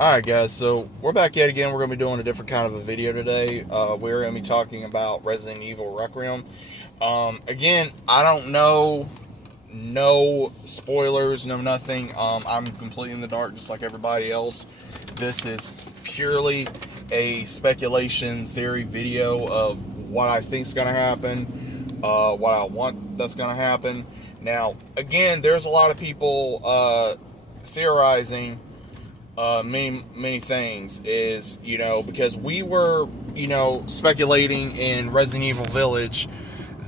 Alright guys, so we're back yet again. We're going to be doing a different kind of a video today. We're going to be talking about Resident Evil Requiem. Again, I don't know, no spoilers, no nothing. I'm completely in the dark just like everybody else. This is purely a speculation theory video of what I think is going to happen, what I want that's going to happen. Now, again, there's a lot of people theorizing many things is, because we were, speculating in Resident Evil Village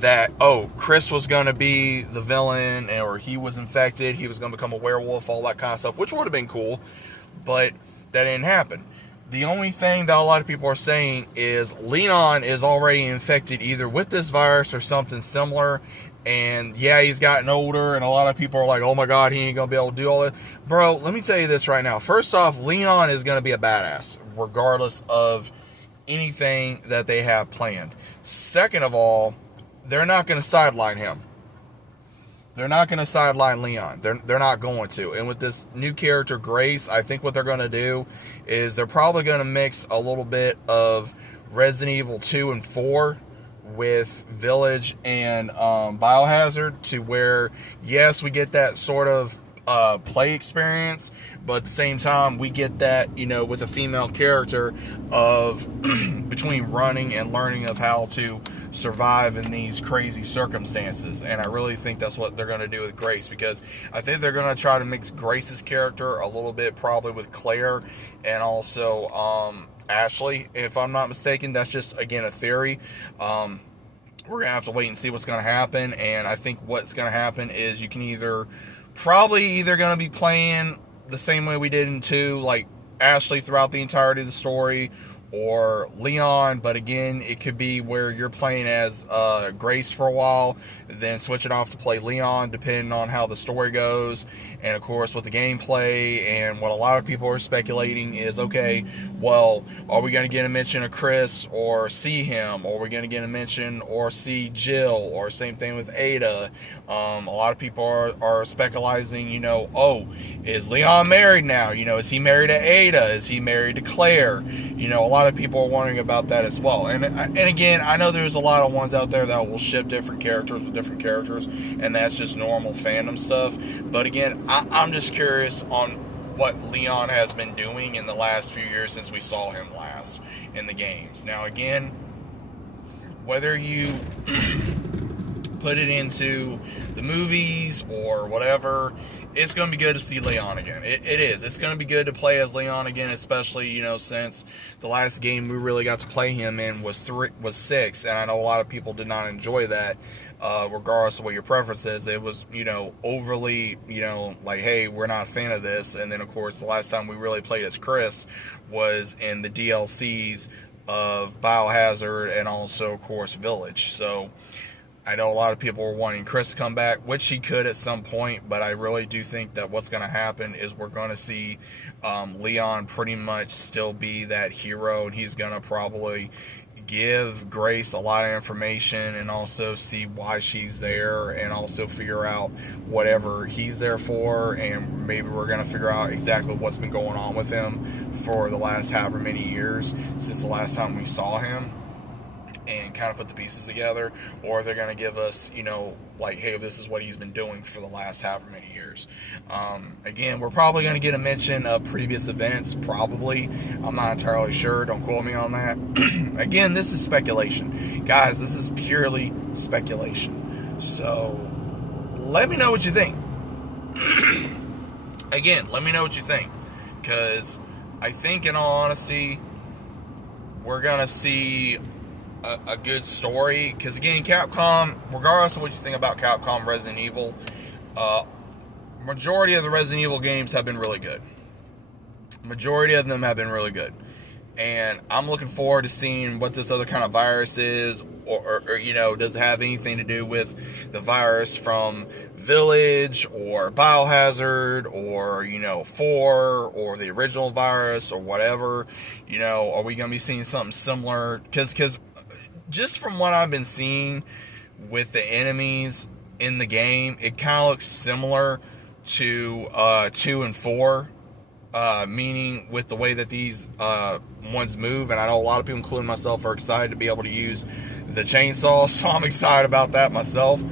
that, Chris was going to be the villain, or he was infected, he was going to become a werewolf, all that kind of stuff, which would have been cool, but that didn't happen. The only thing that a lot of people are saying is Leon is already infected either with this virus or something similar. And yeah, he's gotten older, and a lot of people are like, oh my god, he ain't gonna be able to do all that. Bro, let me tell you this right now. First off, Leon is gonna be a badass, regardless of anything that they have planned. Second of all, they're not gonna sideline him. They're not going to sideline Leon. They're not going to. And with this new character, Grace, I think what they're going to do is they're probably going to mix a little bit of Resident Evil 2 and 4 with Village and Biohazard, to where, yes, we get that sort of play experience, but at the same time we get that, with a female character of between running and learning of how to survive in these crazy circumstances. And I really think that's what they're going to do with Grace, because I think they're going to try to mix Grace's character a little bit probably with Claire and also Ashley, if I'm not mistaken. That's just, again, a theory. We're going to have to wait and see what's going to happen. And I think what's going to happen is you can probably going to be playing the same way we did in 2, like Ashley throughout the entirety of the story, or Leon, but again, it could be where you're playing as Grace for a while, then switching off to play Leon, depending on how the story goes, and of course with the gameplay. And what a lot of people are speculating is, okay, well, are we going to get a mention of Chris or see him, or are we going to get a mention or see Jill, or same thing with Ada? A lot of people are speculating, is Leon married now? Is he married to Ada? Is he married to Claire? A lot of people are wondering about that as well. And again, I know there's a lot of ones out there that will ship different characters with different characters, and that's just normal fandom stuff. But again, I'm just curious on what Leon has been doing in the last few years since we saw him last in the games. Now again, whether you put it into the movies or whatever, it's going to be good to see Leon again. It is. It's going to be good to play as Leon again, especially, since the last game we really got to play him in was 6, and I know a lot of people did not enjoy that, regardless of what your preference is. It was, overly, like, hey, we're not a fan of this. And then, of course, the last time we really played as Chris was in the DLCs of Biohazard and also, of course, Village. So I know a lot of people were wanting Chris to come back, which he could at some point, but I really do think that what's going to happen is we're going to see Leon pretty much still be that hero, and he's going to probably give Grace a lot of information and also see why she's there, and also figure out whatever he's there for, and maybe we're going to figure out exactly what's been going on with him for the last however many years since the last time we saw him, and kind of put the pieces together. Or they're going to give us, like, hey, this is what he's been doing for the last however many years. Again, we're probably going to get a mention of previous events, probably. I'm not entirely sure. Don't quote me on that. Again, this is speculation. Guys, this is purely speculation. So, let me know what you think. Again, let me know what you think. Because I think, in all honesty, we're going to see a good story. Because again, Capcom, regardless of what you think about Capcom Resident Evil, majority of the Resident Evil games have been really good. Majority of them have been really good. And I'm looking forward to seeing what this other kind of virus is, or does it have anything to do with the virus from Village or Biohazard or 4 or the original virus or whatever. Are we going to be seeing something similar? Because just from what I've been seeing with the enemies in the game, it kind of looks similar to 2 and 4. meaning with the way that these ones move. And I know a lot of people, including myself, are excited to be able to use the chainsaw, so I'm excited about that myself.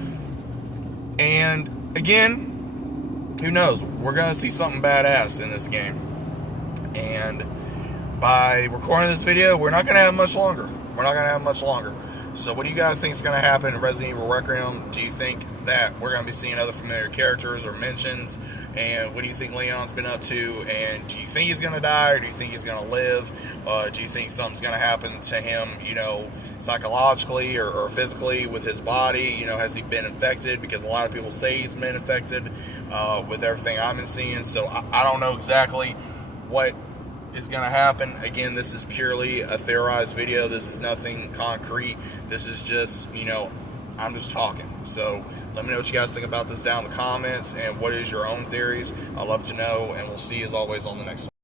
And again, who knows? We're going to see something badass in this game. And by recording this video, we're not going to have much longer. So what do you guys think is going to happen in Resident Evil Requiem? Do you think that we're going to be seeing other familiar characters or mentions? And what do you think Leon's been up to? And do you think he's going to die, or do you think he's going to live? Do you think something's going to happen to him, psychologically or physically with his body? Has he been infected? Because a lot of people say he's been infected with everything I've been seeing. So I don't know exactly what is going to happen. Again, this is purely a theorized video. This is nothing concrete. This is just, I'm just talking. So let me know what you guys think about this down in the comments, and what is your own theories. I'd love to know, and we'll see you as always on the next one.